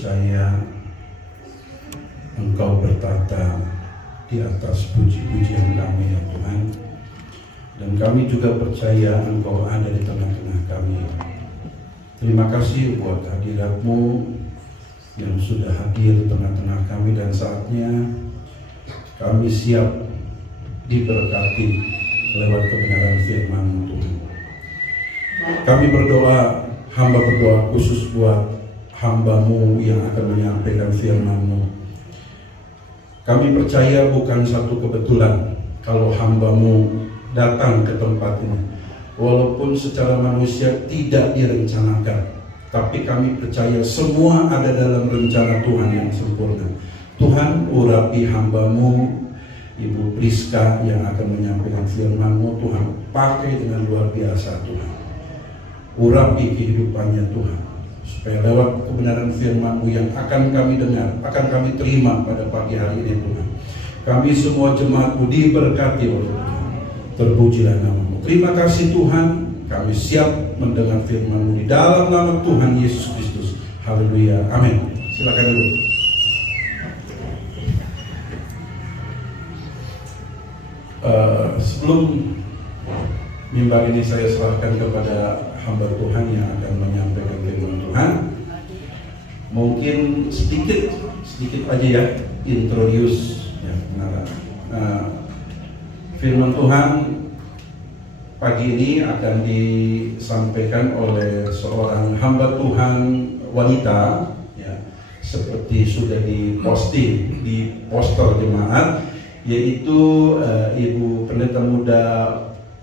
percaya Engkau bertata di atas puji-pujian kami ya Tuhan. Dan kami juga percaya Engkau ada di tengah-tengah kami. Terima kasih buat hadirat-Mu yang sudah hadir di tengah-tengah kami, dan saatnya kami siap diberkati lewat kebenaran firman-Mu Tuhan. Kami berdoa, hamba berdoa khusus buat hamba-Mu yang akan menyampaikan firman-Mu. Kami percaya bukan satu kebetulan kalau hamba-Mu datang ke tempat ini, walaupun secara manusia tidak direncanakan, tapi kami percaya semua ada dalam rencana Tuhan yang sempurna. Tuhan, urapi hamba-Mu Ibu Priska yang akan menyampaikan firman-Mu. Tuhan, pakai dengan luar biasa Tuhan. Urapi kehidupannya Tuhan, supaya lewat kebenaran firman-Mu yang akan kami dengar, akan kami terima pada pagi hari ini Tuhan, kami semua jemaat-Mu diberkati oleh Tuhan. Terpujilah nama-Mu. Terima kasih Tuhan, kami siap mendengar firman-Mu di dalam nama Tuhan Yesus Kristus. Haleluya, amin. Silakan dulu. Sebelum mimbar ini saya serahkan kepada hamba Tuhan yang akan menyampaikan firman Tuhan, mungkin sedikit aja ya introduce ya, firman Tuhan pagi ini akan disampaikan oleh seorang hamba Tuhan wanita ya, seperti sudah diposting di poster jemaat, yaitu Ibu Pendeta Muda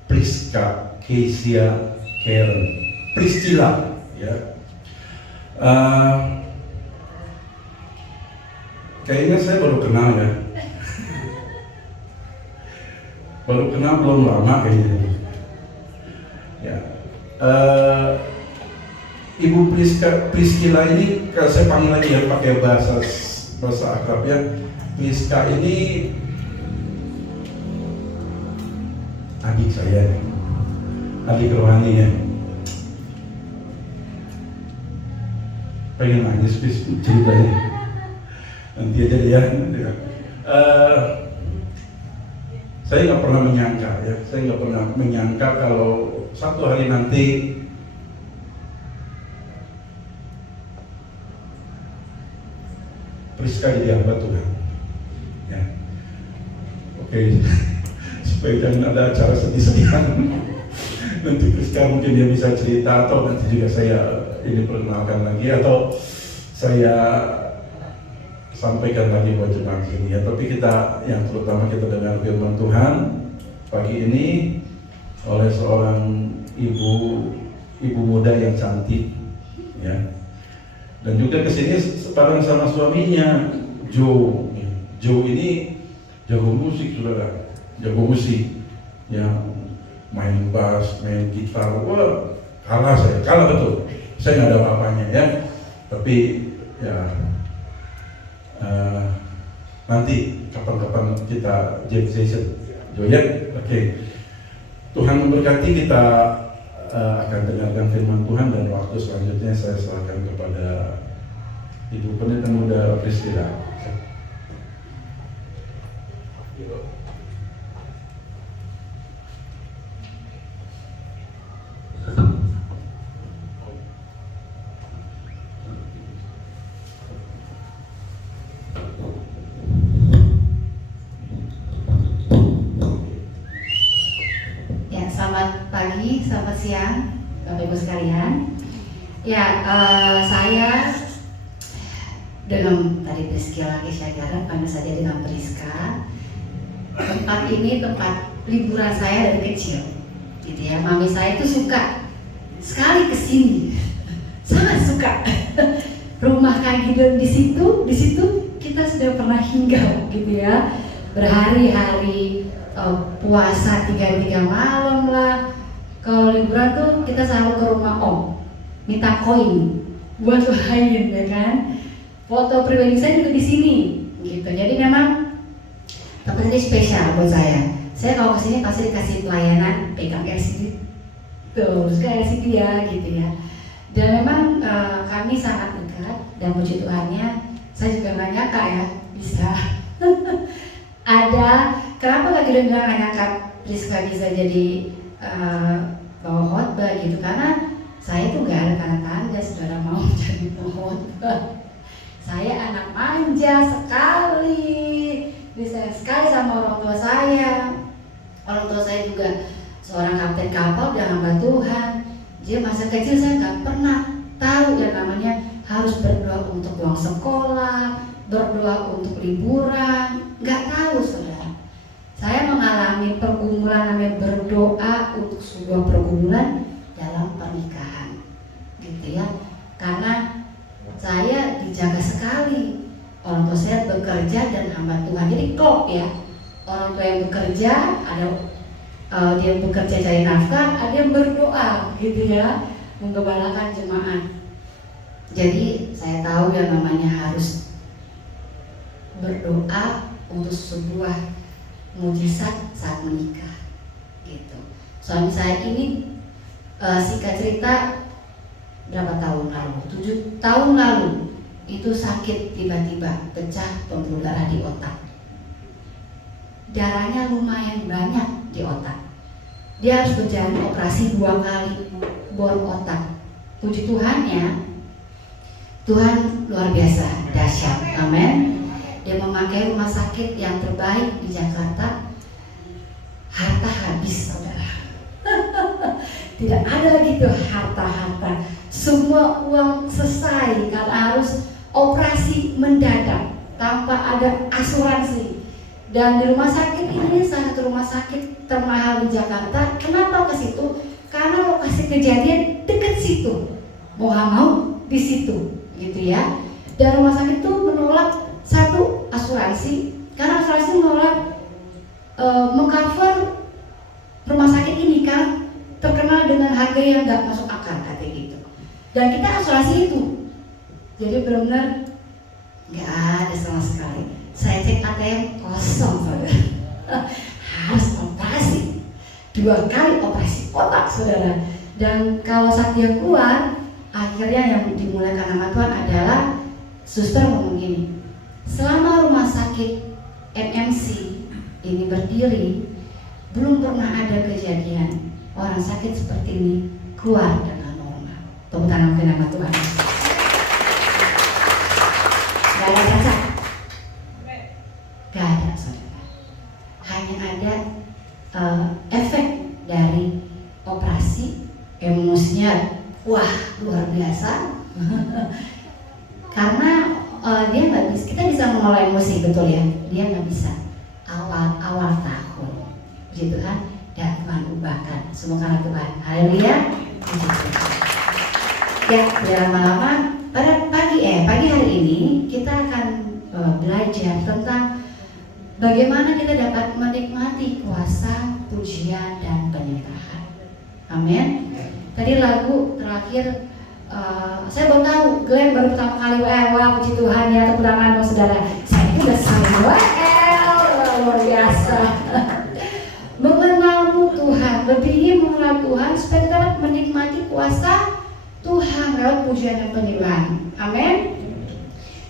Priska Kesia Karen Priscilla ya. Kayaknya saya baru kenal ya. Baru kenal belum lama kayaknya. Ya. Ibu Priscilla ini, kalau saya panggil lagi ya pakai bahasa akrab ya. Priska ini adik saya, adik rohani ya. Pengen nangis ceritanya. Nanti aja ya. Saya nggak pernah menyangka kalau satu hari nanti Priska jadi hamba Tuhan. Ya, oke. Supaya jangan ada acara sedih-sedihan. Nanti Priska mungkin dia bisa cerita, atau nanti juga saya ini perkenalkan lagi, atau saya sampaikan lagi buat jemaat ini ya. Tapi kita yang terutama kita dengar firman Tuhan pagi ini oleh seorang ibu muda yang cantik ya, dan juga kesini bareng sama suaminya Joe. Joe ini jago musik saudara, jago musik ya, main bass, main gitar. Wah, kalah betul. Saya nggak ada apa-apanya ya, tapi ya nanti kapan-kapan kita jam session joyet. Oke. Tuhan memberkati. Kita akan dengarkan firman Tuhan, dan waktu selanjutnya saya serahkan kepada Ibu Pendeta Muda Priscilla. Selamat pagi, selamat siang, Bapak Ibu sekalian. Ya, saya dengan tadi Priscilla Kesia Karen, panggil saja dengan Priska. Tempat ini tempat liburan saya dari kecil, gitu ya. Mami saya itu suka sekali kesini, sangat suka. Rumah Kak Gideon di situ kita sudah pernah hinggap, gitu ya. Berhari-hari. Puasa 3 malam lah. Kalau liburan tuh kita selalu ke rumah Om, minta koin buat lain ya kan. Foto pribadi saya juga di sini, gitu. Jadi memang tempat ini spesial buat saya. Saya kalau kesini pasti dikasih pelayanan pegang LCD, tuh, suka LCD ya, gitu ya. Dan memang kami sangat dekat berkat dan puji Tuhannya saya juga nggak nyangka ya bisa ada. Kenapa lagi udah bilang nggak nyangka Priska bisa jadi bawa khotbah gitu, karena saya tuh nggak ada tanda-tanda saudara mau jadi bawa khotbah. Saya anak manja sekali, bisa sekali sama orang tua saya. Orang tua saya juga seorang kapten kapal dan hamba Tuhan. Jadi masa kecil saya nggak pernah tahu yang namanya harus berdoa untuk uang sekolah, berdoa untuk liburan, nggak tahu saudara. Saya mengalami pergumulan namanya berdoa untuk sebuah pergumulan dalam pernikahan, gitu ya. Karena saya dijaga sekali, orang tua saya bekerja dan hamba Tuhan. Jadi klop ya, orang tua yang bekerja ada dia bekerja cari nafkah, ada yang berdoa, gitu ya, menggembalakan jemaat. Jadi saya tahu yang namanya harus berdoa untuk sebuah mujizat saat menikah, gitu. Suami saya ini singkat cerita berapa tahun lalu, 7 tahun lalu itu sakit tiba-tiba pecah pembuluh darah di otak. Darahnya lumayan banyak di otak. Dia harus berjalan operasi 2 kali bor otak. Puji Tuhannya, Tuhan luar biasa, dahsyat, amin. Dia memakai rumah sakit yang terbaik di Jakarta. Harta habis saudara. Tidak ada lagi tuh harta-harta. Semua uang selesai karena harus operasi mendadak tanpa ada asuransi. Dan di rumah sakit ini salah satu rumah sakit termahal di Jakarta. Kenapa ke situ? Karena lokasi kejadian dekat situ. Mau nggak mau di situ, gitu ya. Dan rumah sakit itu menolak satu asuransi karena asuransi menolak mengcover rumah sakit ini kan terkenal dengan harga yang nggak masuk akal katanya gitu. Dan kita asuransi itu, jadi benar-benar nggak ada sama sekali. Saya cek ATM kosong saudara. Harus operasi 2 kali operasi otak saudara. Dan kalau saat dia keluar, akhirnya yang dimulai karena Tuhan adalah suster ngomong gini, selama rumah sakit MMC ini berdiri, belum pernah ada kejadian orang sakit seperti ini keluar dengan normal. Tepuk tangan untuk nama Tuhan. Gak ada cacat, gak ada saudara. Hanya ada efek dari operasi, emosinya wah luar biasa. Karena dia nggak bisa, kita bisa mengelola emosi betul ya, dia nggak bisa awal tahun, puji Tuhan, dan Tuhan ubahkan semua karena Tuhan, haleluya, puji Tuhan. Ya, tidak lama-lama pada pagi hari ini kita akan belajar tentang bagaimana kita dapat menikmati kuasa, pujian, dan penyerahan. Amin. Tadi lagu terakhir saya baru tahu Glenn baru pertama kali wah puji Tuhan ya, tepuk tangan saudara. Saya itu udah sering luar biasa. Mengenalmu Tuhan, lebih ingin mengenal Tuhan supaya kita dapat menikmati kuasa Tuhan lewat pujian dan penyembahan. Amin.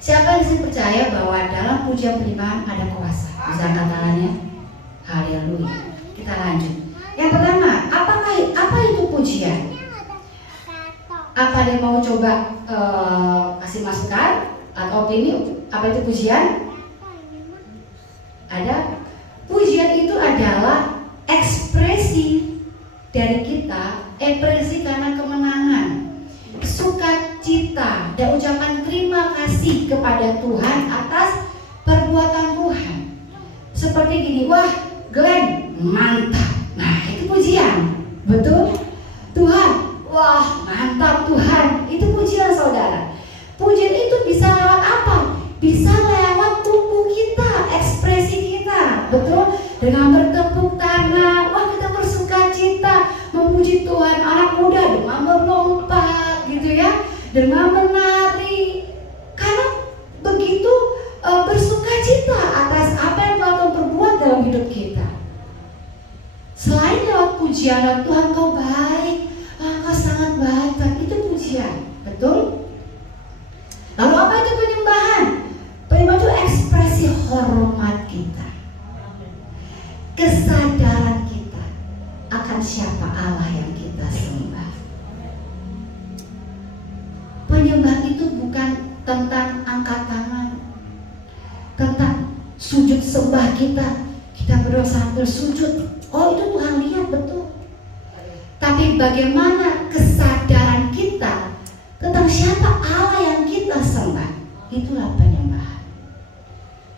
Siapa yang sih percaya bahwa dalam pujian penyembahan ada kuasa? Bisa tangannya? Haleluya. Kita lanjut. Yang pertama, apa itu pujian? Apa dia mau coba kasih masukan atau opini? Apa itu pujian? Ada. Pujian itu adalah ekspresi dari kita, ekspresi karena kemenangan, sukacita, dan ucapan terima kasih kepada Tuhan atas perbuatan Tuhan. Seperti gini, wah Glenn mantap. Nah itu pujian, betul? Tuhan, wah mantap Tuhan, itu pujian saudara. Pujian itu bisa lewat apa? Bisa lewat tubuh kita, ekspresi kita, betul? Dengan bertepuk tangan, wah kita bersuka cita, memuji Tuhan. Anak muda dengan melompat, gitu ya, dengan menari. Karena begitu bersuka cita atas apa yang Tuhan perbuat dalam hidup kita. Selain lewat pujian, Tuhan kau baik, kau sangat baik, itu pujian, betul? penyembahan. Penyembahan itu ekspresi hormat kita, kesadaran kita akan siapa Allah yang kita sembah. Penyembah itu bukan tentang angkat tangan, tentang sujud sembah kita berdoa sambil sujud. Oh, itu Tuhan lihat betul. Tapi bagaimana kesadaran kita tentang siapa Allah yang kita sembah, itulah penyembahan.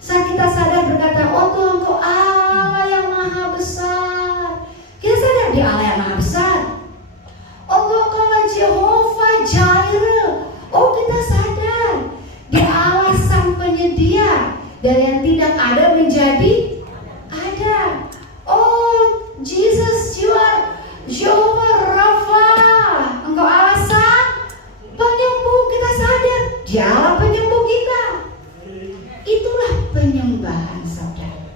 Saat kita sadar berkata, oh Tuhan, Kau Allah yang maha besar, kita sadar di Allah yang maha besar. Oh Kau Jehovah Jireh. Oh, kita sadar di Allah sang penyedia, dari yang tidak ada menjadi ada. Oh Jesus, you are Jehovah Rafa. Engkau Allah sang penyembuh. Kita sadar Dia Allah penyembuh kita. Itulah penyembahan, saudara.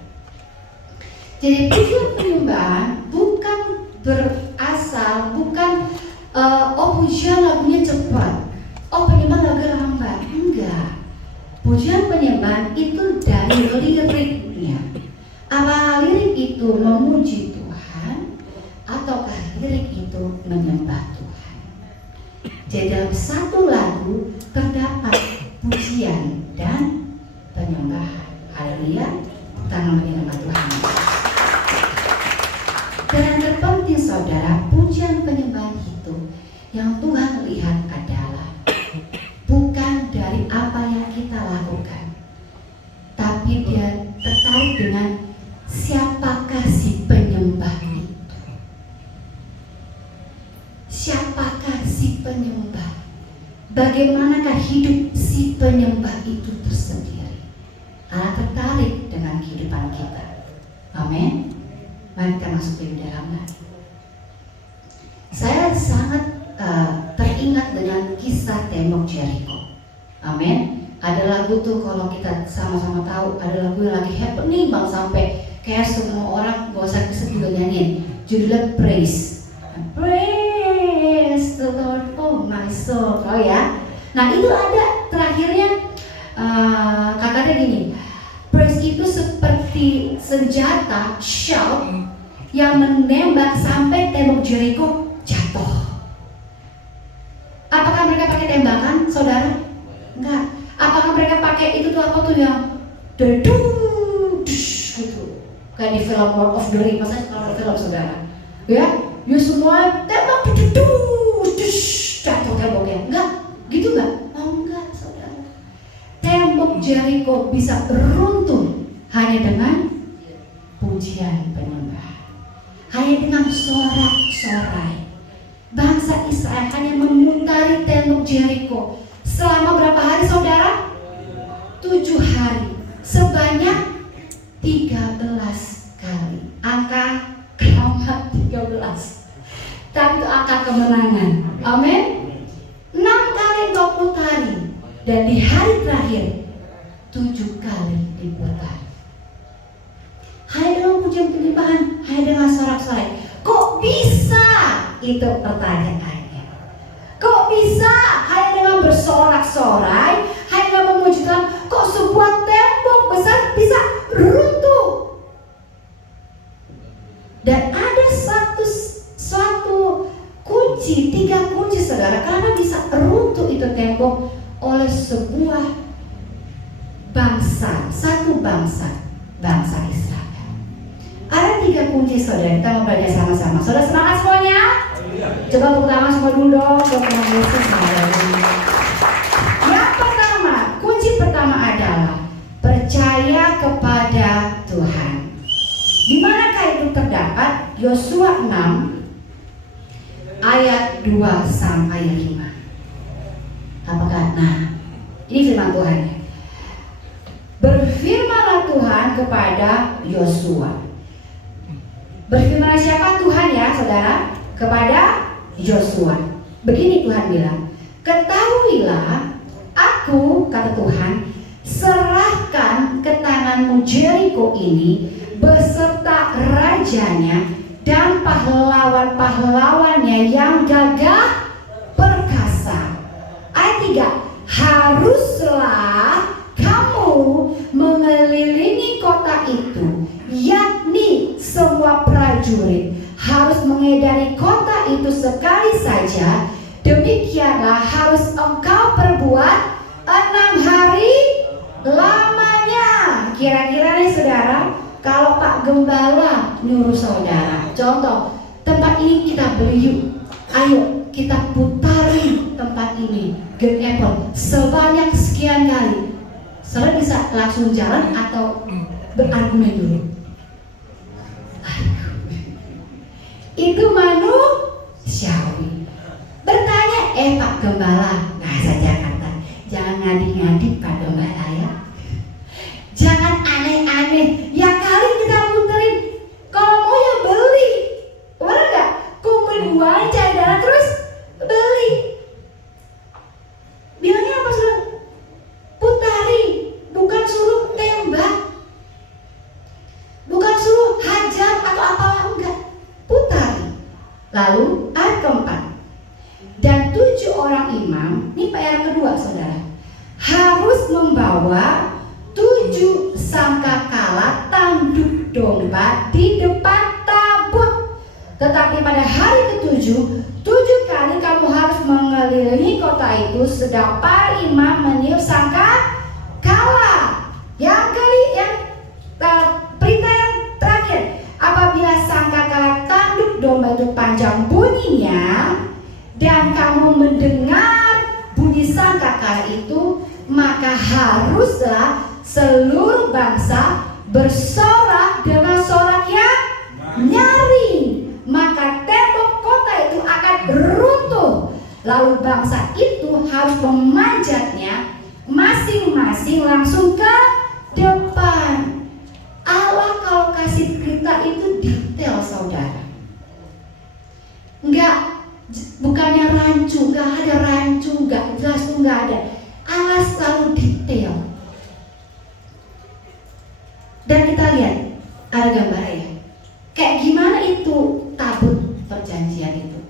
Jadi tujuan penyembahan bukan berasal, bukan pujian lagunya cepat, penyembahan lagu lambat. Enggak. Pujian penyembahan itu dari liriknya. Apa lirik itu memuji Tuhan, ataukah lirik itu menyembah Tuhan? Jadi dalam satu lagu terdapat pujian dan penyembahan. Haleluya, kita menyembah Tuhan. Dan yang terpenting, saudara, pujian penyembahan itu yang Tuhan lihat adalah bukan dari apa yang kita lakukan, tapi Dia tertarik dengan siapakah si penyembah itu. Siapakah si penyembah? Bagaimanakah hidup si penyembah itu tersendiri? Allah tertarik dengan kehidupan kita. Amin. Mari kita masuk lebih dalam lagi. Saya sangat teringat dengan kisah tembok Jericho. Amin. Ada lagu tuh, kalau kita sama-sama tahu, ada lagu yang lagi happening bang, sampai kayak semua orang gak usah keset juga nyanyiin. Judulnya Praise. Praise the Lord, oh my soul. Oh ya. Nah itu ada terakhirnya katanya gini. Praise itu seperti senjata shout yang menembak sampai tembok Jericho jatuh. Apakah mereka pakai tembakan, saudara? Enggak. Apakah mereka pakai itu tuh apa tuh yang gitu, kayak di film Lord of the Rings, masa kalau film, saudara? Ya semua tembak jatuh temboknya. Enggak, gitu enggak? Oh enggak, saudara. Tembok Jericho bisa runtuh hanya dengan pujian penyembahan, hanya dengan sorak-sorai. Bangsa Israel hanya memutari tembok Jericho selama berapa hari, saudara? 7 hari, sebanyak 13 kali. Angka keramat 13. Tapi itu angka kemenangan. Amin. 6 kali 20 hari, dan di hari terakhir 7 kali diputar. Hanya dengan pujian penyembahan, hanya dengan sorak-sorai. Kok bisa? Itu pertanyaannya. Kok bisa hanya dengan bersorak-sorai, hanya dengan memuji Tuhan, kok sebuah tembok besar bisa runtuh? Dan ada suatu kunci, 3 kunci, saudara, karena bisa runtuh itu tembok oleh sebuah bangsa, satu bangsa Israel. Ada 3 kunci, saudara. Kita mau belajar sama-sama. Saudara semangat semuanya? Coba tepuk tangan semua dulu dong. Tuhan Yesus. Yang pertama, kunci pertama adalah percaya kepada Tuhan. Di manakah itu terdapat? Yosua 6 ayat 2 sampai 5. Apakah? Nah, ini firman Tuhan. Berfirmanlah Tuhan kepada Yosua. Berfirman siapa? Tuhan ya, saudara, kepada Yosua. Begini Tuhan bilang, ketahuilah aku, kata Tuhan, serahkan ke tanganmu Jericho ini beserta rajanya dan pahlawan-pahlawannya yang gagah perkasa. Ayat 3, haruslah Pak Gembala nyuruh saudara, contoh, tempat ini kita beli yuk, ayo kita putarin tempat ini, Green Apple sebanyak sekian kali. Saudara bisa langsung jalan atau berargumen dulu? Itu manusiawi. Bertanya, Pak Gembala, bahasa Jakarta, jangan ngadi-ngadi Pak Gembala ya. Jangan aneh-aneh. Ya kali kita muterin. Kalau mau ya beli. Bener gak? Kumpulin uang, cari dana terus beli. Bilangnya apa suruh? Putari, bukan suruh tembak, bukan suruh hajar atau apa, enggak. Putari. Lalu ayat keempat, dan 7 orang imam, ini PR kedua saudara, harus membawa 7 sangkakala tanduk domba di depan tabut. Tetapi pada hari ke-7, 7 kali kamu harus mengelilingi kota itu, sedang para imam meniup sangkakala. Perintah yang terakhir, apabila sangkakala tanduk domba itu panjang bunyinya dan kamu mendengar bunyi sangkakala itu, maka haruslah seluruh bangsa bersorak dengan sorak yang nyaring, maka tembok kota itu akan runtuh. Lalu bangsa itu harus memanjatnya masing-masing langsung ke depan. Allah kalau kasih kita itu detail saudara, bukannya rancu, nggak ada rancu, nggak jelas tuh nggak ada. Allah selalu detail. Dan kita lihat ada gambar ya, kayak gimana itu tabut perjanjian itu.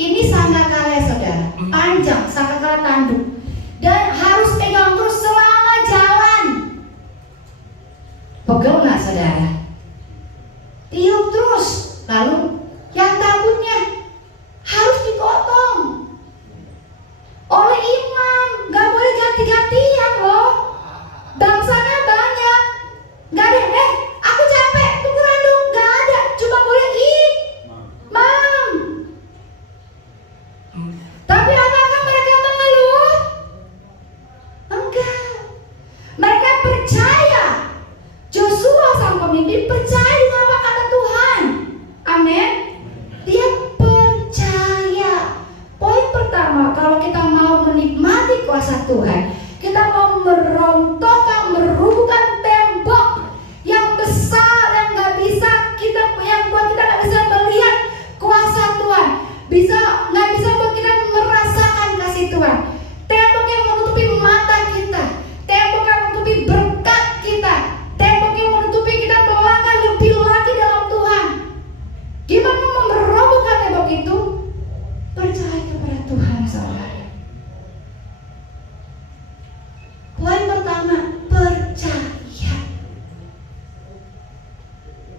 Ini sangkakala saudara, panjang, sangkakala tanduk, dan harus pegang terus selama jalan. Pegel nggak saudara? Tiup terus. Lalu yang tabutnya harus dipotong oleh imam, nggak boleh ganti-gantian loh. Bangsanya banyak, nggak ada. Aku capek, tunggu randung, nggak ada. Cuma boleh imam. Tapi apakah mereka mengeluh? Enggak. Mereka percaya. Joshua sang pemimpin percaya dengan apa kata Tuhan. Amin. Dia percaya. Poin pertama, kalau kita mau menikmati kuasa Tuhan, kita mau merontokkan, merubuhkan tembok yang besar yang nggak bisa kita, yang buat kita nggak bisa melihat kuasa Tuhan, nggak bisa buat kita merasakan kasih Tuhan. Tembok yang menutupi mata kita, tembok yang menutupi berkat kita, tembok yang menutupi kita melangkah lebih lagi dalam Tuhan. Gimana mau merobohkan tembok itu? Percaya kepada Tuhan saudara. Poin pertama, percaya.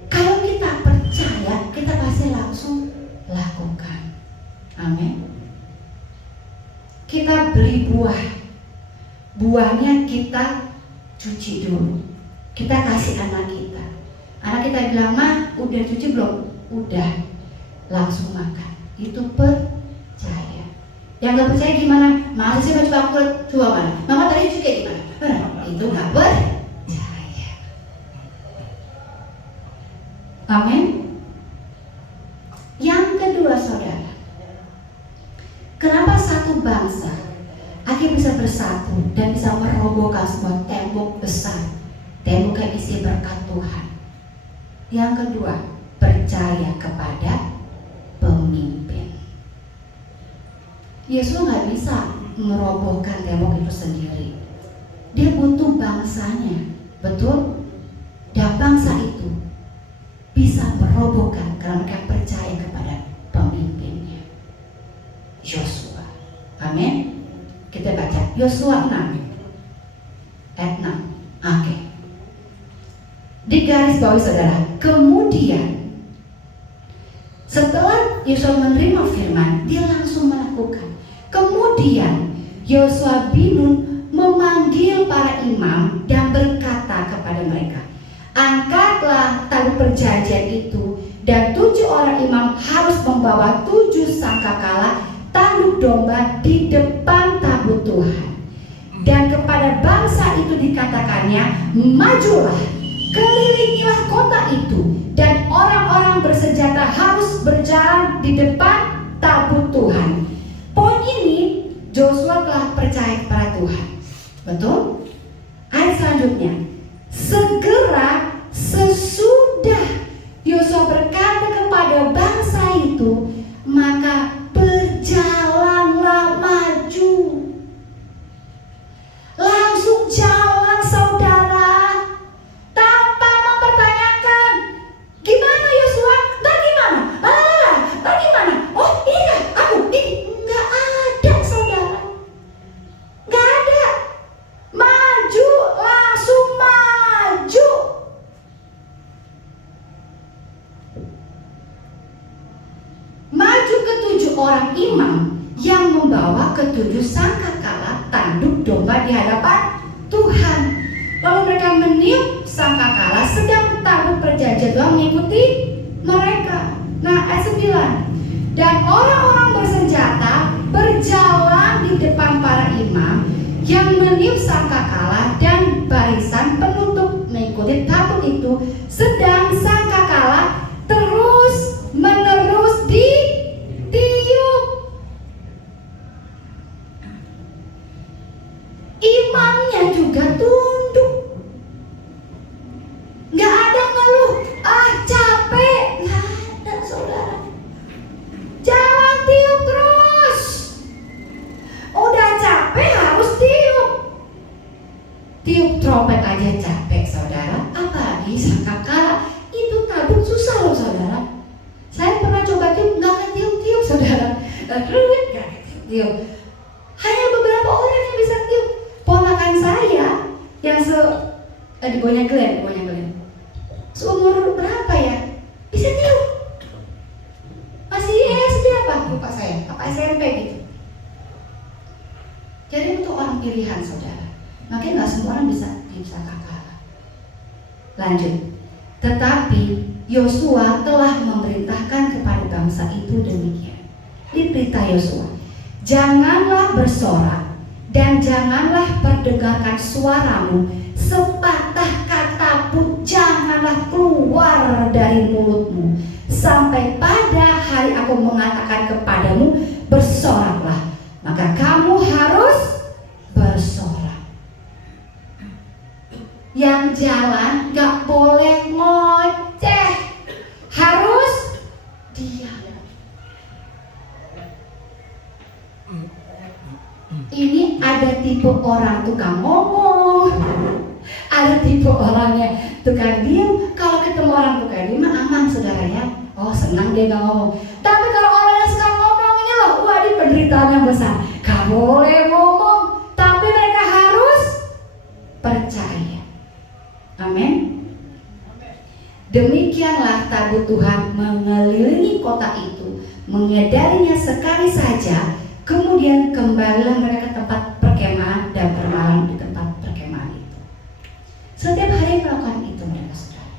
Kalau kita percaya, kita pasti langsung lakukan. Amin. Kita beli buah, buahnya kita cuci dulu, kita kasih anak kita. Anak kita bilang, "Ma, udah cuci belum?" Udah. Langsung makan. Itu percaya. Yang gak percaya gimana? Masa sih mau coba aku coba mana? Mama tadi cuci kayak gimana? Itu gak percaya. Amin. Yang kedua saudara, kenapa satu bangsa akhirnya bisa bersatu dan bisa merobohkan sebuah tembok besar, tembok yang isi berkat Tuhan? Yang kedua, percaya kepada pemimpin. Yesus nggak bisa merobohkan tembok itu sendiri. Dia butuh bangsanya, betul? Dan bangsa itu bisa merobohkan karena mereka percaya kepada pemimpinnya, Yosua. Amin. Kita baca Yosua 6 ayat 6. Oke. Di garis bawah saudara. Kemudian setelah Yosua menerima firman, dia langsung melakukan. Kemudian Yosua bin Nun memanggil para imam dan berkata kepada mereka, "Angkatlah tali perjanjian itu, dan 7 orang imam harus membawa 7 sangkakala tanduk domba di depan tabut Tuhan. Dan kepada bangsa itu dikatakannya, majulah, kelilingilah kota itu, dan orang-orang bersenjata harus berjalan di depan tabut Tuhan. Poin ini, Joshua telah percaya kepada Tuhan. Betul? Ayat selanjutnya, segera sesudah Yosua berkata kepada bangsa itu, maka berjalanlah maju. Langsung jalan saudara, tanpa mempertanyakan gimana Yosua, ntar gimana, ntar gimana, oh ini kan aku, ini nggak ada saudara, nggak ada. Maju, langsung maju. Maju ke 7 orang imam yang membawa ke 7 sangkakala tanduk domba di hadapan Tuhan. Lalu mereka meniup sangkakala, sedang tabut perjanjian Tuhan mengikuti mereka. Nah, ayat 9, dan orang-orang bersenjata berjalan di depan para imam yang meniup sangkakala, dan barisan penutup mengikuti tabut itu, sedang sangkakala terus menerus ditiup. Imamnya juga tunduk, nggak ada ngeluh, capek, nggak ada saudara. Jalan tiup terus, udah capek harus tiup. Tiup trompet aja capek saudara, apalagi sangkakala. Itu tabut susah loh saudara. Saya pernah coba tiup, nggak akan tiup-tiup saudara. Nggak tiup. Hanya beberapa orang yang bisa tiup. Ponakan saya yang di Bonya Glen, seumur berapa ya? Bisa tiup. Masih SD apa? Lupa saya, apa SMP gitu. Jadi untuk orang pilihan saudara. Makanya nggak semua orang bisa tiup sangkakala. Lanjut. Tetapi Yosua telah memerintahkan kepada bangsa itu demikian. Diperintah Yosua, janganlah bersorak dan janganlah perdengarkan suaramu, sepatah kata pun janganlah keluar dari mulutmu, sampai pada hari aku mengatakan kepadamu, bersoraklah, maka kamu harus bersorak. Yang jalan gak boleh ngoceh, harus diam. Ini ada tipe orang tukang ngomong, ada tipe orangnya tukang diem. Kalau ketemu orang tukang diem aman saudara ya. Oh senang dia gak ngomong. Tapi kalau orang yang suka ngomong ini loh, wah ini penderitaan yang besar. Gak boleh ngomong, tapi mereka harus percaya. Amin. Demikianlah tabut Tuhan mengelilingi kota itu, mengedarinya sekali saja. Kemudian kembalilah mereka ke tempat perkemahan dan bermalam di tempat perkemahan itu. Setiap hari melakukan itu mereka saudara.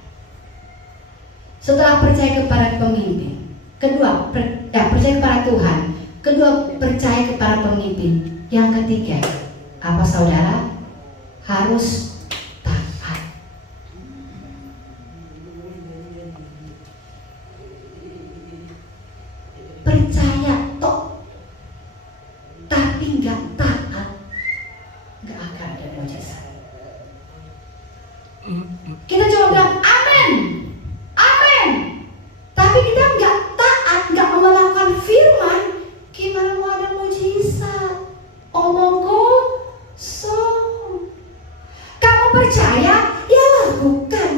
Setelah percaya kepada pemimpin, kedua percaya kepada Tuhan, kedua percaya kepada pemimpin, yang ketiga apa saudara? Harus taat. Percaya tok, tapi nggak taat, nggak akan ada mujizat. Kita cuma bilang amin, amin, tapi kita nggak taat, nggak melakukan firman, gimana mau ada mujizat? Omong kosong. Kamu percaya, ya lakukan.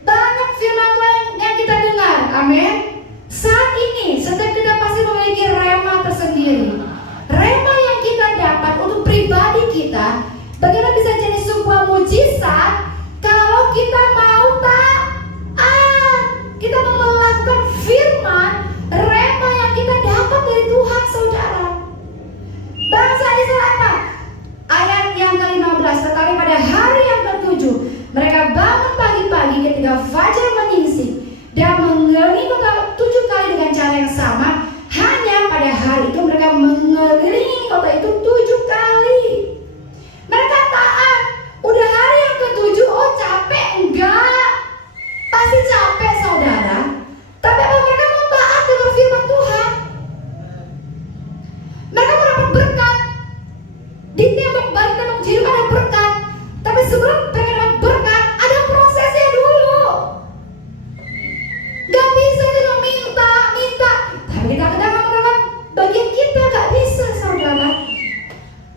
Banyak firman Tuhan yang kita dengar, amin. Saat ini, setiap kita pasti memiliki rema tersendiri. Rema yang kita dapat untuk pribadi kita, bagaimana bisa jadi sebuah mujizat kalau kita mau taat, kita mau melakukan firman, rema yang kita dapat dari Tuhan saudara. Bangsa Israel apa? Ayat yang ke-15, tetapi pada hari yang ke-7 mereka bangun pagi-pagi hingga fajar menyingsing dan mengelilingi kota 7 kali dengan cara yang sama. Hanya pada hari itu mereka mengelilingi kota itu 7 kali. Mereka taat. Udah hari yang ke-7, oh capek? Enggak. Pasti capek saudara. Tapi apa mereka mau taat dengan firman Tuhan? Mereka mau dapat berkat. Di tembok balik tembok jiru ada berkat. Tapi sebelum pengen dapat berkat, ada prosesnya dulu. Gak bisa cuma minta. Tapi kita kadang mendapat bagian kita gak bisa saudara.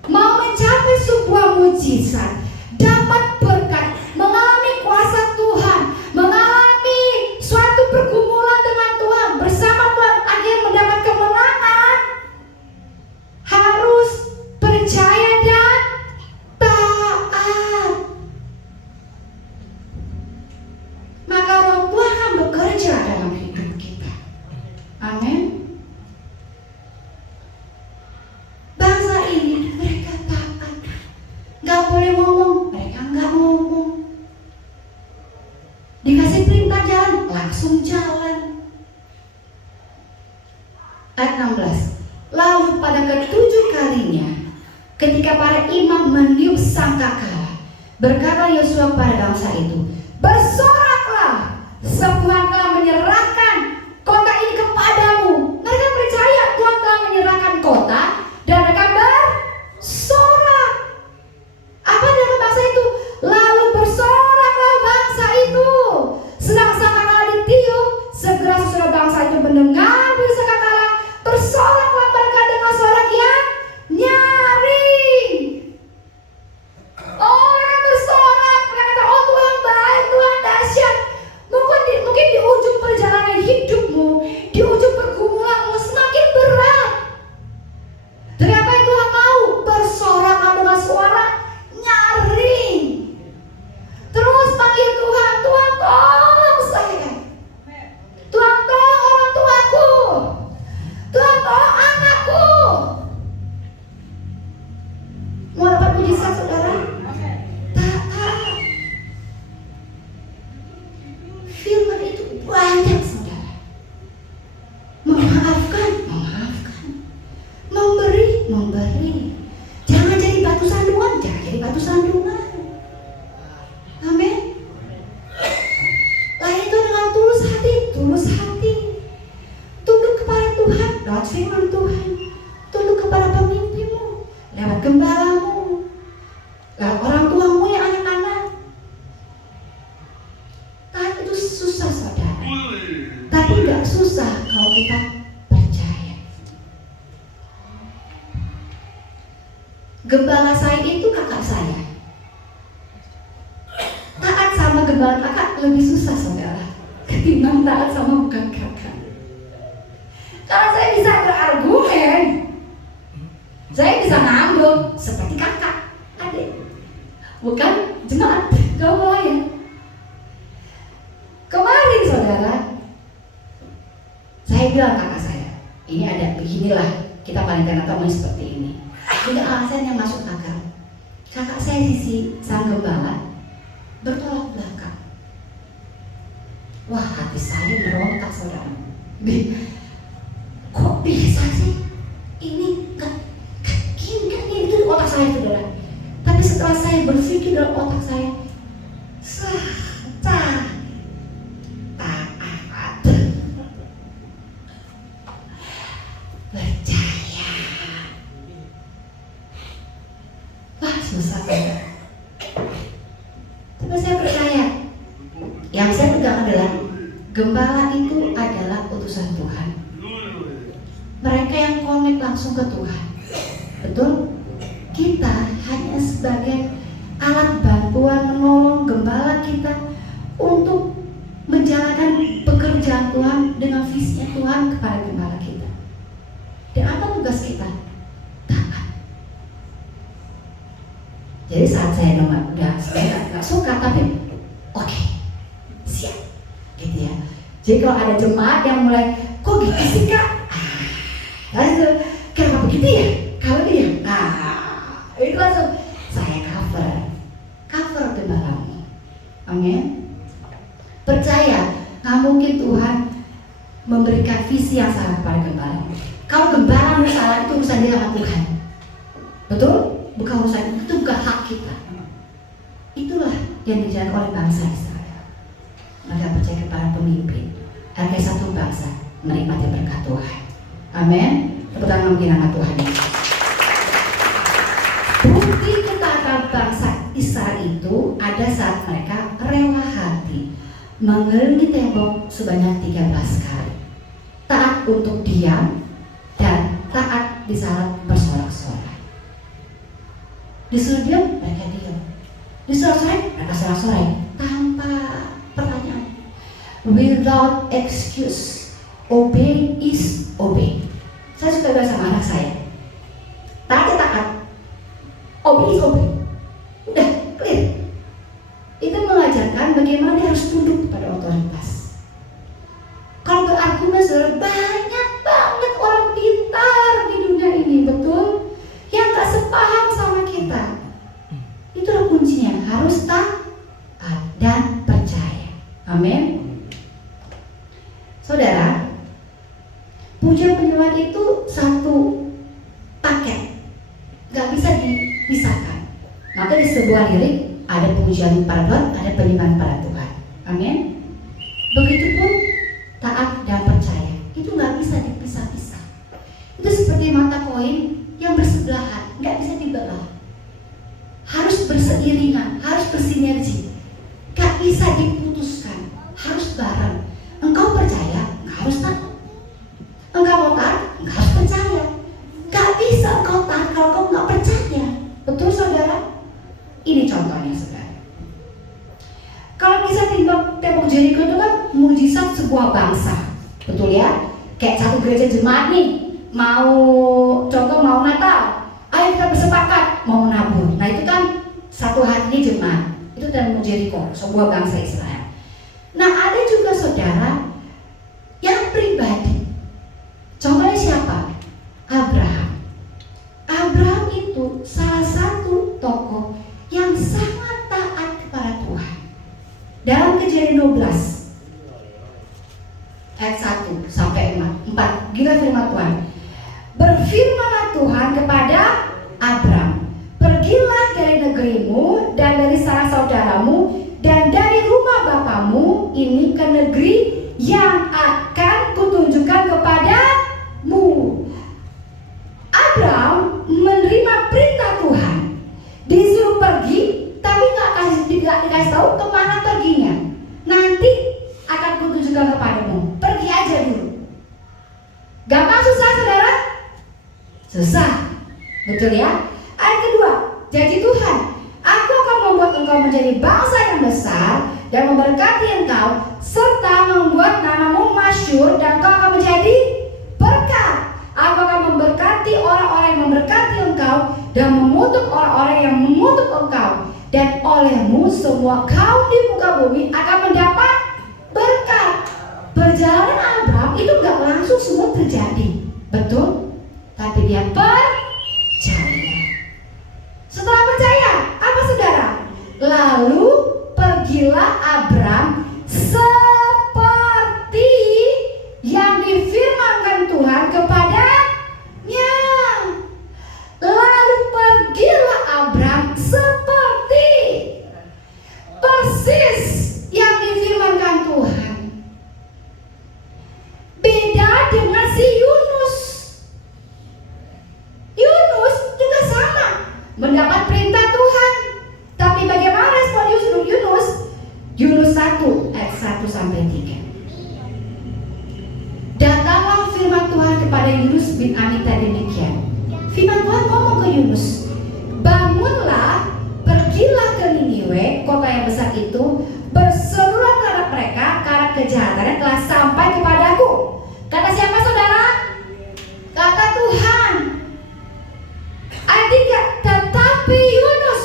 Mau mencapai sebuah mujizat, dapat berkat, mengalami kuasa Tuhan, mengalami suatu pergumulan dengan Tuhan, bersama Tuhan akhirnya mendapat kemenangan, harus percaya dan taat. Maka Roh Tuhan akan bekerja dalam hidup kita. Amin. Bangsa ini mereka taat, gak boleh ngomong, mereka gak ngomong. Dikasih perintah jalan, langsung jalan. Ayat 16. Lalu pada ke-7 kalinya, ketika para imam meniup sangkakala, berkata Yosua kepada bangsa itu, bersoraklah, sebab telah menyerahkan kota ini kepadamu. Mereka percaya Tuhan telah menyerahkan kota dan mereka bersorak. Apa dalam bangsa itu? Lalu bersoraklah bangsa itu. Sedang sangkakala ditiup, segera sesudah bangsa itu mendengar bunyi sangkakala, bersoraklah mereka dengan sorak yang nyaring. Oh, mereka bersorak, mereka kata, oh Tuhan baik, Tuhan dahsyat. Mungkin di ujung perjalanan hidupmu, di ujung pergumulanmu semakin berat. Tapi apa yang Tuhan mau? Bersorak dengan suara nyaring. Terus panggil Tuhan, Tuhan tolong saya. Tuhan tolong orang tuaku. Tuhan tolong anakku. Mau dapat mujizat saudara? Taat. Firman itu banyak saudara. Memaafkan. Memberi. Jangan jadi batu sandungan. Amin. Lain itu dengan tulus hati. Tunduk kepada Tuhan lewat firman Tuhan. Tunduk kepada pemimpinmu lewat gembalamu, lewat orang tuamu yang anak-anak. Taat itu susah saudara. Tapi gak susah kalau kita percaya. Gembala saya itu kakak saya. Taat sama gembala kakak lebih susah saudara ketimbang taat sama bukan kakak. Karena saya bisa berargumen, saya bisa ngambek seperti kakak, adik, bukan jemaat, gak boleh ya. Kemarin saudara, saya bilang kakak saya, ini ada beginilah, kita paling kena temuin seperti ini. Tidak alasan yang masuk akal. Kakak saya sisi sang gembala bertolak belakang. Wah, hati saya merontak saudara. Kok bisa sih? Ini gini itu di otak saya saudara. Tapi setelah saya berpikir dalam otak saya, taat. Percaya. Wah, susah saudara. Tapi saya percaya. Yang saya pegang adalah gembala itu adalah utusan Tuhan. Mereka yang connect langsung ke Tuhan. Betul? Kita hanya sebagai alat bantuan menolong gembala kita untuk menjalankan pekerjaan Tuhan dengan visinya Tuhan kepada gembala kita. Dan apa tugas kita? Taat. Jadi saat saya nggak suka, tapi oke, siap, gitu ya. Jadi kalau ada jemaat yang mulai, kok gitu sih kak? Lalu kenapa begitu ya? Kalau dia, itu langsung saya cover gembalamu. Amin. percaya, nggak mungkin Tuhan memberikan visi yang salah kepada gembala. Kalau gembala salah, itu urusan dia sama Tuhan. Betul? Bukan urusan, itu bukan hak kita. Itulah yang dijalankan oleh bangsa Israel. Mereka percaya kepada pemimpin agar satu bangsa menikmati berkat Tuhan. Amin. Tepuk tangan bagi nama Tuhan. Bukti ketaatan bangsa Israel itu ada saat mereka rela hati mengelilingi tembok sebanyak 13 kali, taat untuk diam, dan taat di saat bersorak-sorai. Disuruh diam, mereka diam. Disorak-sorai, mereka sorak-sorai tanpa pertanyaan. Without excuse, obey is obey. Saya suka bilang sama anak saya, taat ya taat, obey is obey. Udah clear. Itu mengajarkan bagaimana dia harus tunduk pada otoritas. Kalau berargumen, saudara, banyak banget orang pintar di dunia ini, betul? Yang gak sepaham sama kita. Itulah kuncinya, harus taat dan percaya. Amin. Saudara, pujian penyembahan itu satu paket, gak bisa dipisahkan. Maka di sebuah lirik ada pujian pada Tuhan, ada penyembahan pada Tuhan. Amin. Begitupun taat dan percaya, itu gak bisa dipisah-pisah. Itu seperti mata koin yang bersebelahan, gak bisa dibelah. Harus berseiringan, harus bersinergi, gak bisa diputuskan, harus bareng. Engkau percaya, engkau harus taat. Engkau mau taat, engkau harus percaya. Gak bisa engkau taat kalau engkau gak percaya. Betul saudara? Ini contohnya saudara. Kalau bisa tembok Jeriko itu kan mujizat sebuah bangsa, betul ya? Kayak satu gereja jemaat nih, mau Natal, ayo kita bersepakat mau menabur. Nah itu kan satu hati jemaat, itu tembok Jeriko, sebuah bangsa Israel. Nah ada juga saudara yang pribadi. Contohnya siapa? Abraham. Abraham itu salah satu tokoh yang sangat taat kepada Tuhan. Dalam Kejadian 12 ayat 1 sampai 4, gila firman Tuhan. Berfirmanlah Tuhan kepada Abram, pergilah dari negerimu dan dari sanak saudaramu dan dari rumah bapamu ini ke negeri yang akan kutunjukkan kepadamu. Abram menerima perintah Tuhan, disuruh pergi, tapi tidak dikasih tahu kemana perginya. Nanti akan kutunjukkan kepadamu. Pergi aja dulu. Gampang susah saudara? Susah, betul ya? Ayat kedua, janji Tuhan, aku akan membuat engkau menjadi bangsa yang besar dan memberkati engkau, serta membuat namamu masyhur dan engkau akan menjadi berkat. Aku akan memberkati orang-orang yang memberkati engkau dan mengutuk orang-orang yang mengutuk engkau, dan olehmu semua kaum di muka bumi akan mendapat berkat. Perjalanan Abraham itu gak langsung semua terjadi, betul? Tapi dia percaya. Setelah percaya, apa saudara? Lalu pergilah Abram seperti yang difirmankan Tuhan kepadanya. Lalu pergilah Abram seperti persis yang difirmankan Tuhan. Beda dengan si Yunus. Yunus juga sama, mendapat perintah Tuhan. Tapi bagaimana respon Yunus? Yunus 1 ayat 1 sampai 3. Datanglah firman Tuhan kepada Yunus bin Amittai demikian. Firman Tuhan ngomong ke Yunus, bangunlah, pergilah ke Niniwe, kota yang besar itu, berserulah terhadap mereka karena kejahatannya telah sampai kepadaku. Kata siapa saudara? Kata Tuhan. Ayat 3, tetapi Yunus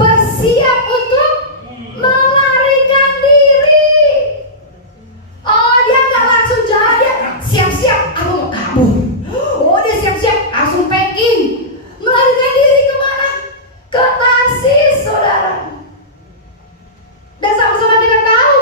bersiap untuk melarikan diri. Oh, dia gak langsung jalan, dia siap-siap, aku mau kabur. Oh, dia siap-siap, langsung packing. Melarikan diri kemana? Ke Tarsis, saudara. Dan sama-sama kita tahu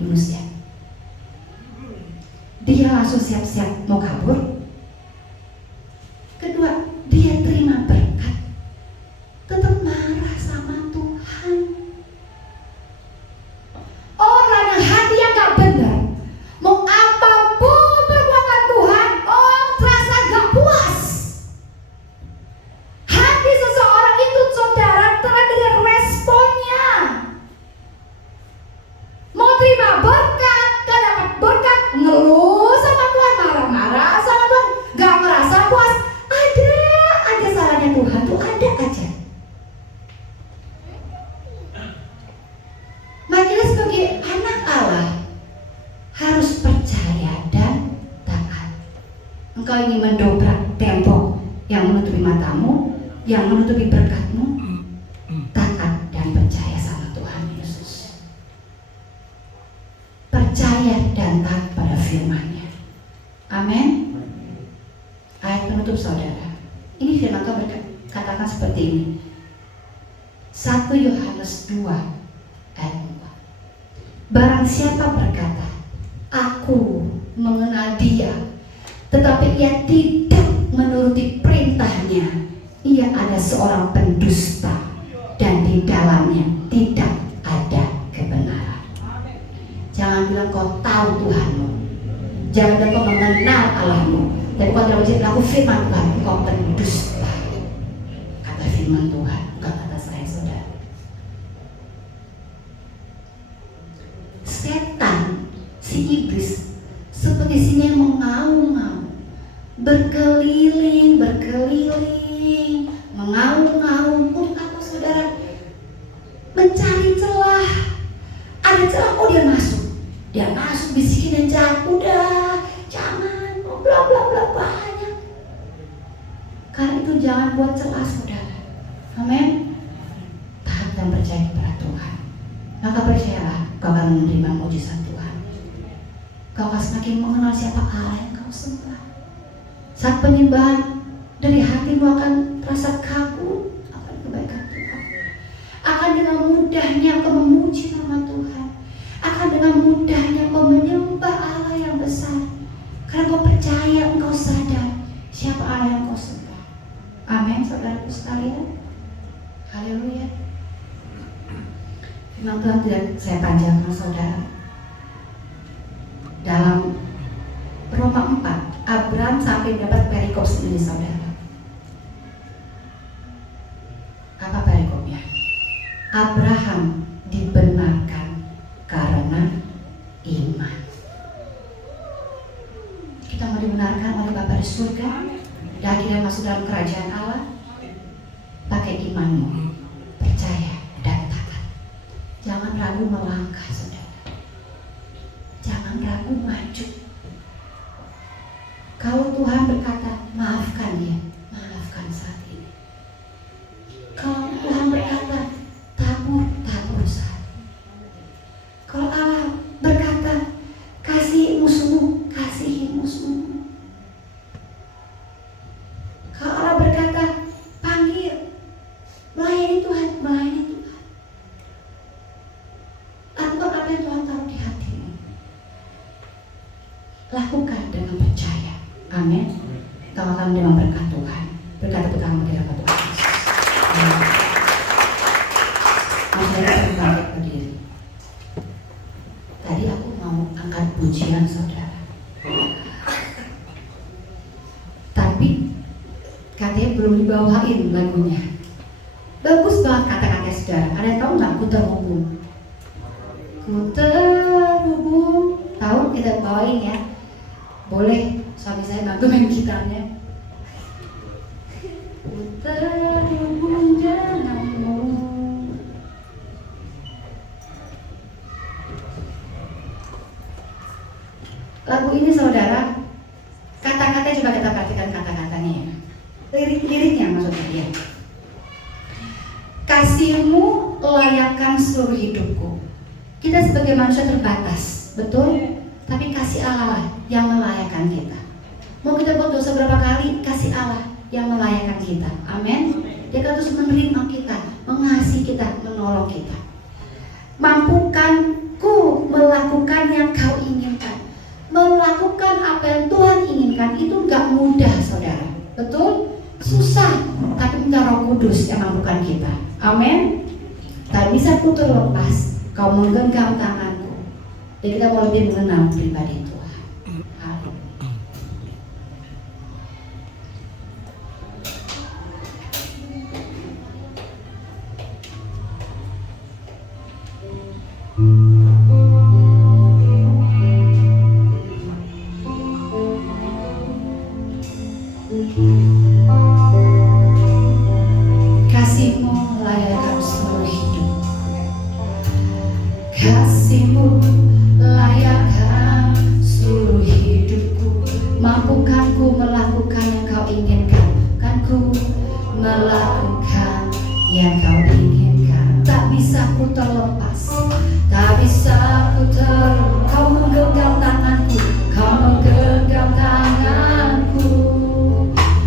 Yunus ya. Dia langsung siap-siap mau kabur. Kedua, dia terima berkat, tetap marah sama Tuhan. Orang yang hatinya gak benar, mau apapun perbuatan Tuhan, orang terasa gak puas. Hati seseorang itu saudara tergantung responnya. Mau terima berkat, gak dapat berkat, ngeluh sama Tuhan, marah-marah sama Tuhan, gak merasa puas. Ada aja salahnya Tuhan tuh, ada aja. Makanya sebagai anak Allah harus percaya dan taat. Engkau ingin mendobrak tembok yang menutupi matamu, yang menutupi berkatmu, taat dan percaya sama Tuhan Yesus. Percaya dan taat pada firman-Nya. Amin. Ayat penutup saudara. Ini firman Tuhan berkatakan seperti ini. 1 Yohanes 2 ayat 4. Barang siapa berkata, aku mengenal dia, tetapi ia tidak menuruti perintahnya, ia ada seorang pendusta dan di dalamnya tidak ada kebenaran. Jangan bilang kau tahu Tuhanmu, jangan bilang kau mengenal Allahmu, tapi kau tidak bisa laku firman Tuhan, kau pendusta. Kata firman Tuhan, bukan kata saya saudara. Setan, si iblis, seperti singa yang mengaum-ngaum, berkeliling, mengaum-ngaum. Untuk apa saudara? Mencari celah. Ada celah, oh dia masuk bisikin dan jahat. Udah, jangan, bla bla bla banyak. Karena itu jangan buat celah saudara. Amin. Taat dan percaya kepada Tuhan. Maka percayalah, kau akan menerima mujizat Tuhan. Kau akan semakin mengenal siapa Allah yang kau sembah. Saat penyembahan dari hatimu akan terasa kagum akan kebaikan Tuhan. Akan dengan mudahnya kau memuji nama Tuhan. Akan dengan mudahnya kau menyembah Allah yang besar. Karena kau percaya, engkau sadar siapa Allah yang kau sembah. Amin, saudaraku sekalian. Haleluya. Firman Tuhan tidak saya panjangkan saudara. Dalam Roma 4, Abraham sampai mendapat perikop sendiri saudara. Apa perikopnya? Abraham dibenarkan karena iman. Kita mau dibenarkan oleh Bapa di surga dan akhirnya masuk dalam kerajaan Allah. Pakai imanmu, percaya dan taat. Jangan ragu melangkah saudara. Jangan ragu maju. Kalau Tuhan berkata maafkan dia, maafkan saat ini. Kalau Tuhan berkata tabur saat ini. Kalau Allah berkata kasih musuhmu, kasihi musuhmu. Kalau Allah berkata panggil, melayani Tuhan, melayani Tuhan. Lakukan apa yang Tuhan taruh di hatimu. Lakukan dengan percaya. Amin. Kau akan menerima berkat Tuhan. Berkat kamu di dalam Tuhan Yesus. Masyarakat bangkit berdiri. Tadi aku mau angkat pujian saudara, tapi katanya belum dibawain lagunya. Bagus banget kata-kata saudara. Ada yang tahu nggak? Ku terhubung. Ku terhubung. Tahu, kita bawain ya. Boleh suami saya bantu main gitarnya. Ku terhubung denganmu. Lagu ini saudara, kata-katanya coba kita perhatikan kata-katanya ya. Lirik-liriknya maksudnya dia. Kasih-Mu layakkan seluruh hidupku. Kita sebagai manusia terbatas, betul? Tapi kasih Allah yang melayakkan kita. Mau kita buat dosa berapa kali, kasih Allah yang melayakkan kita. Amin. Dia akan terus menerima kita, mengasihi kita, menolong kita. Mampukanku melakukan Kudus yang mampukan kita. Amin. Tak bisa ku terlepas kau menggenggam tanganku. Dan kita mau lebih mengenal pribadi Tuhan. Amin. Kasih-Mu layakkan seluruh hidup. Kasih-Mu layakkan seluruh hidupku. Mampukan ku melakukan yang kau inginkan. Kan ku melakukan yang kau inginkan. Tak bisa ku terlepas. Tak bisa ku kau menggenggam tanganku. Kau menggenggam tanganku.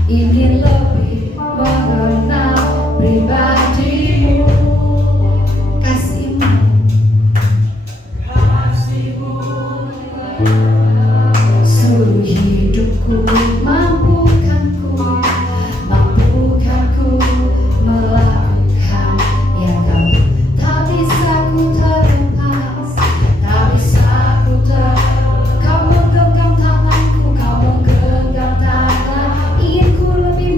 Ingin lebih mengenal pribadi-Mu. Kasih-Mu seluruh hidupku. Mampukanku melakukan yang kau. Tak bisa ku terlepas. Tak bisa ku kau menggenggam tanganku. Kau menggenggam tangan. Ingin ku lebih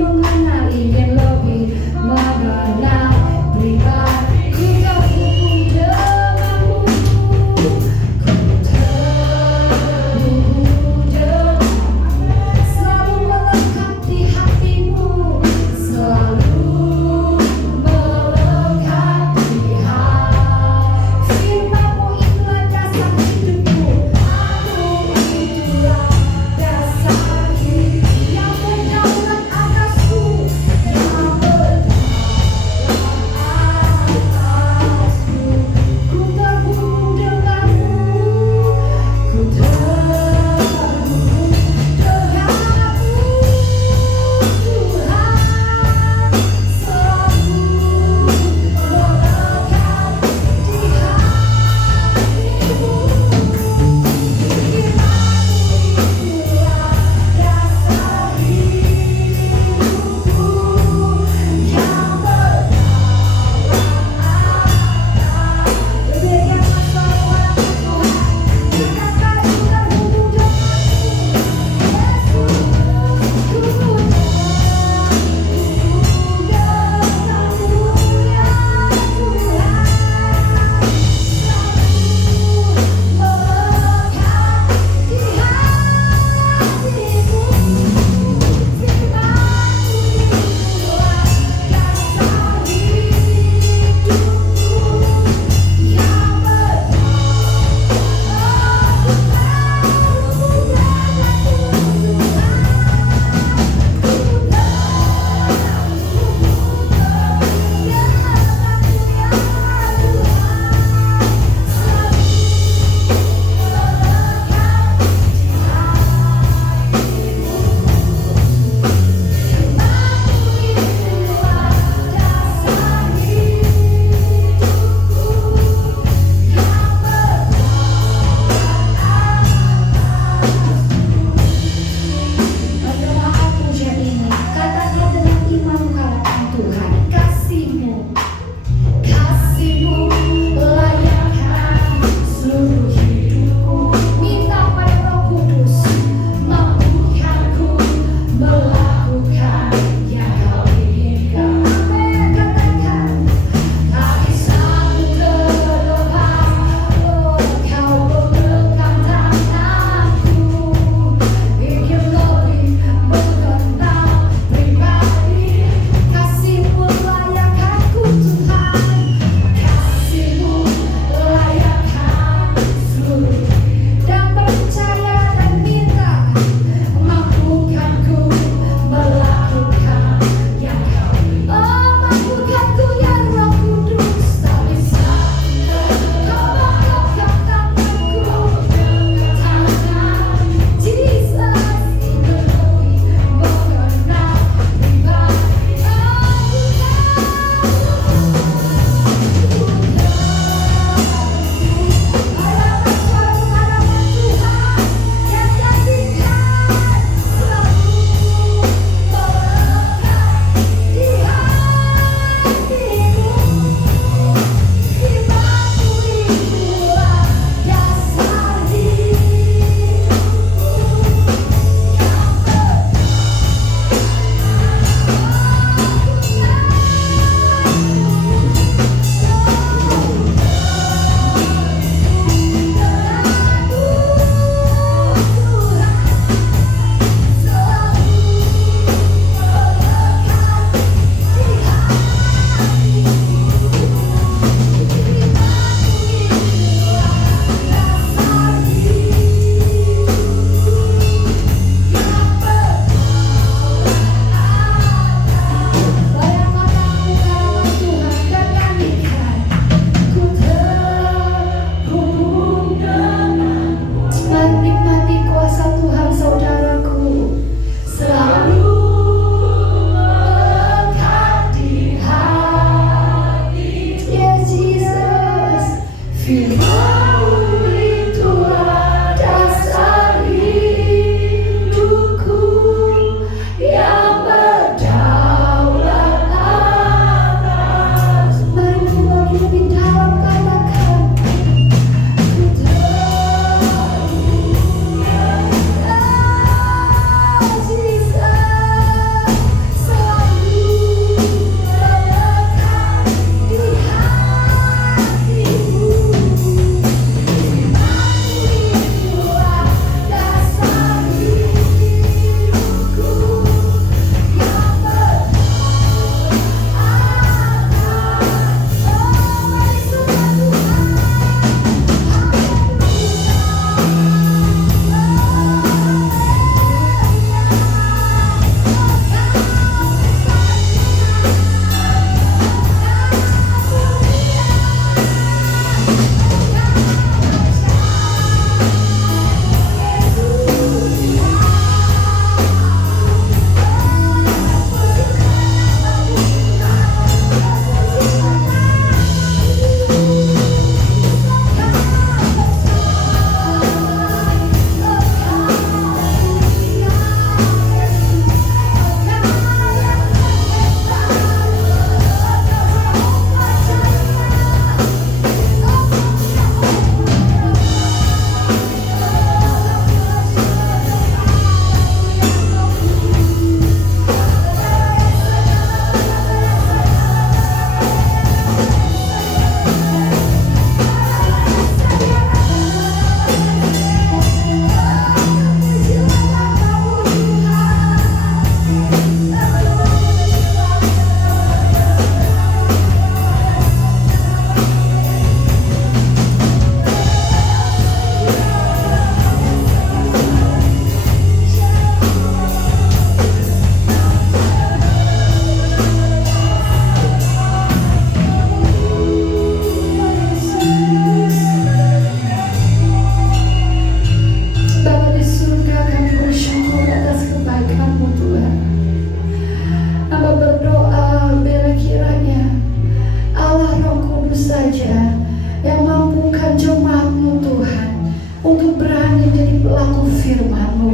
saja yang mampukan jemaat-Mu Tuhan untuk berani menjadi pelaku firman-Mu.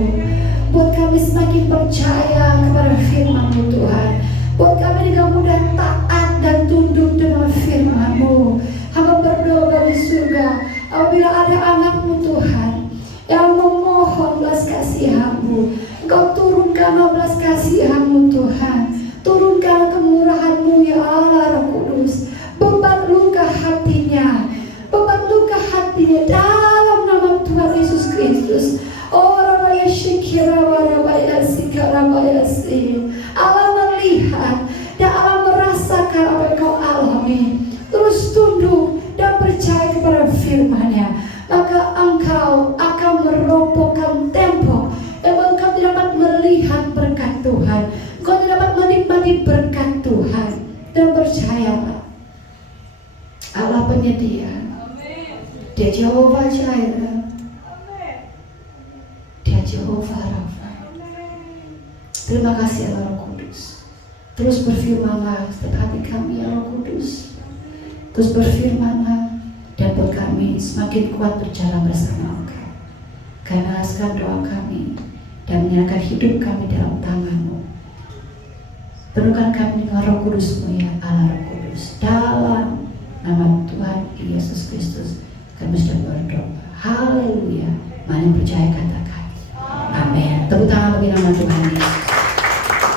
Buat kami semakin percaya kepada firman-Mu Tuhan. Buat kami dengan mudah taat dan tunduk dengan firman-Mu. Hamba berdoa dari surga, apabila ada anak-Mu Tuhan yang memohon belas kasihan-Mu, Engkau turunkan belas kasihan-Mu Tuhan. Turunkan kemurahan-Mu ya Allah Roh Kudus. Beban luka hatinya, beban luka hatinya dalam nama Tuhan Yesus Kristus. Allah melihat dan Allah merasakan apa yang kau alami. Terus tunduk dan percaya kepada firman-Nya, maka engkau akan merobohkan tembok yang engkau tidak dapat melihat berkat Tuhan. Engkau tidak dapat menikmati berkat Tuhan. Dan percayalah, Allah penyedia, Dia Jehovah Jireh, Dia Jehovah Rafa. Terima kasih Allah Roh Kudus. Terus berfirmanlah setiap hati kami ya Roh Kudus. Terus berfirmanlah dan buat kami semakin kuat berjalan bersama Engkau. Karena sekarang doa kami dan menyerahkan hidup kami dalam tangan-Mu. Penuhkan kami dengan Roh Kudus-Mu ya Allah Roh Kudus. Dalam nama Tuhan Yesus Kristus kami sudah berdoa. Haleluya. Mana yang percaya katakan amin. Tepuk tangan bagi nama Tuhan.